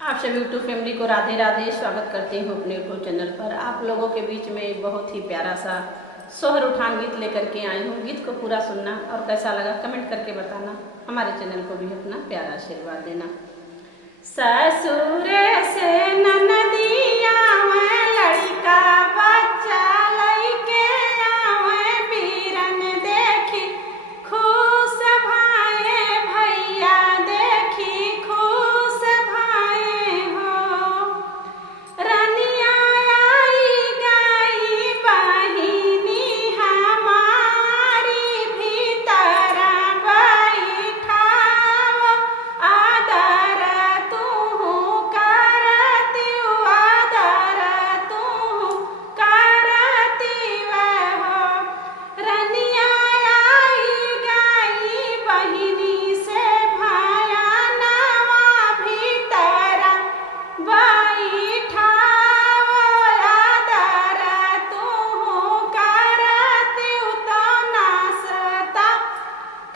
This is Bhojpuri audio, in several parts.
आप सभी यूट्यूब फैमिली को राधे राधे। स्वागत करती हूँ अपने यूट्यूब चैनल पर। आप लोगों के बीच में बहुत ही प्यारा सा सोहर उठान गीत लेकर के आई हूँ। गीत को पूरा सुनना और कैसा लगा कमेंट करके बताना। हमारे चैनल को भी अपना प्यारा आशीर्वाद देना। ससुर से ननदिया मैं लड़का बच्चा लइके आवे बीरन देखी खुश भाए भैया देखी खुश भाए हो। रनिया आई गई बहिनी हमारी भीतर बैठाओ आदर तू करती आदर तू करती वह हो। रनिया आई गई बहिनी से भाया नवा भीतर बैठाओ आदर तू करती तो नाश्ता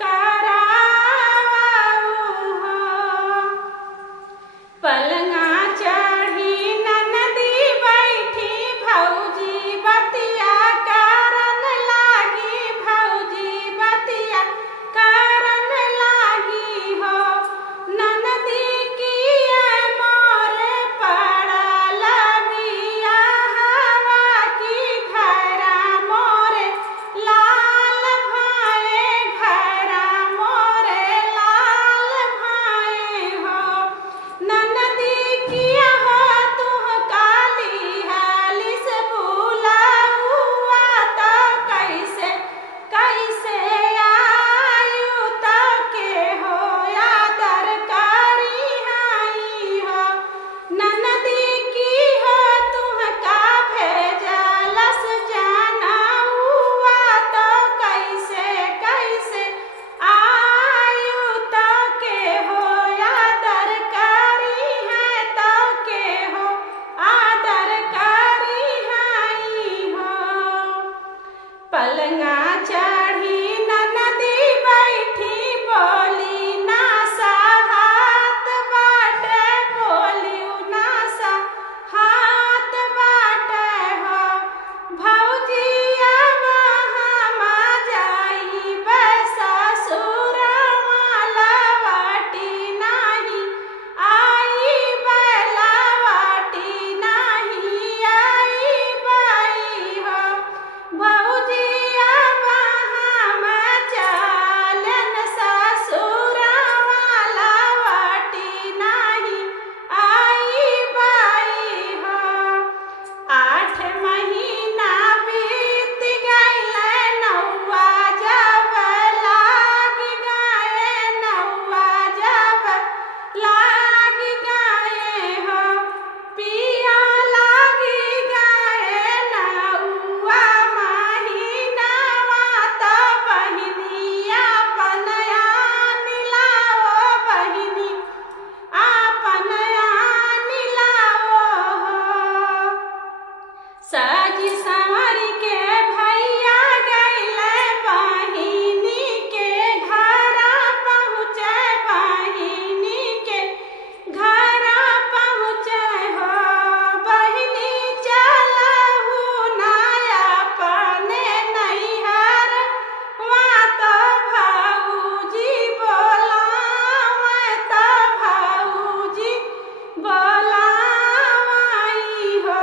कराओ हो। पलंगा चढ़ी ननदी बैठी भौजी बतिया करन लागी भौजी बतिया करन लागी हो। ननदी की मोरे पड़ल बिया हवा की घरा मोरे लाल भाए घरा मोरे लाल भाए हो। ननदी किया हो तुह काली हालिस भूला हुआ तो कैसे कैसे आयु तो के हो आदर करी हाई हो। ननदी की हो तुह का भेजलस जाना हुआ तो कैसे कैसे आयु तो के हो आदर करी है तो के हो आदर करी हाई हो। पलंगा चढ़ी ननदी बैठी बोली ना हाथ बाटे बोली ना हाथ बाटे हो। भौजी अब हम जाई ससुर लवटी नहीं आई लवटी नहीं आई बाई हो। भौजी अब हम चलन ससुर लवटी नहीं आई बाई हो। 8 महीना बीत गए नौवा जब लाग गए नौवा जब लाग गए हो। पिया लागी गए नौवा महीनावा तो बहिनी अपन आनी लाओ बहिनी अपन आनी लाओ हो। साजी संवर के भैया गैले बहिनी के घरा पहुँचे बहिनी के घरा पहुँचे हो। बहिनी चलहु नाया अपने नैहर वहाँ तो भौजी बोलावे तो भौजी बोलावाई हो।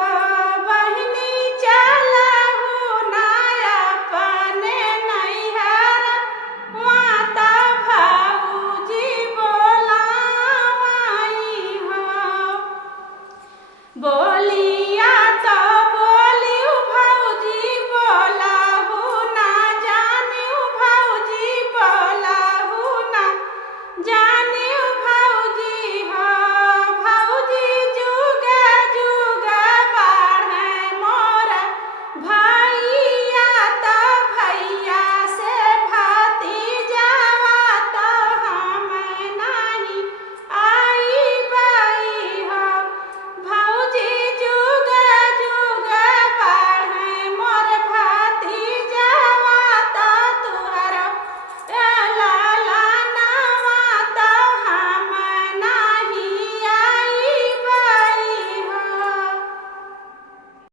बहिनी चलहु नाया अपने नैहर वहाँ तो भौजी बोलावाई हो। बोली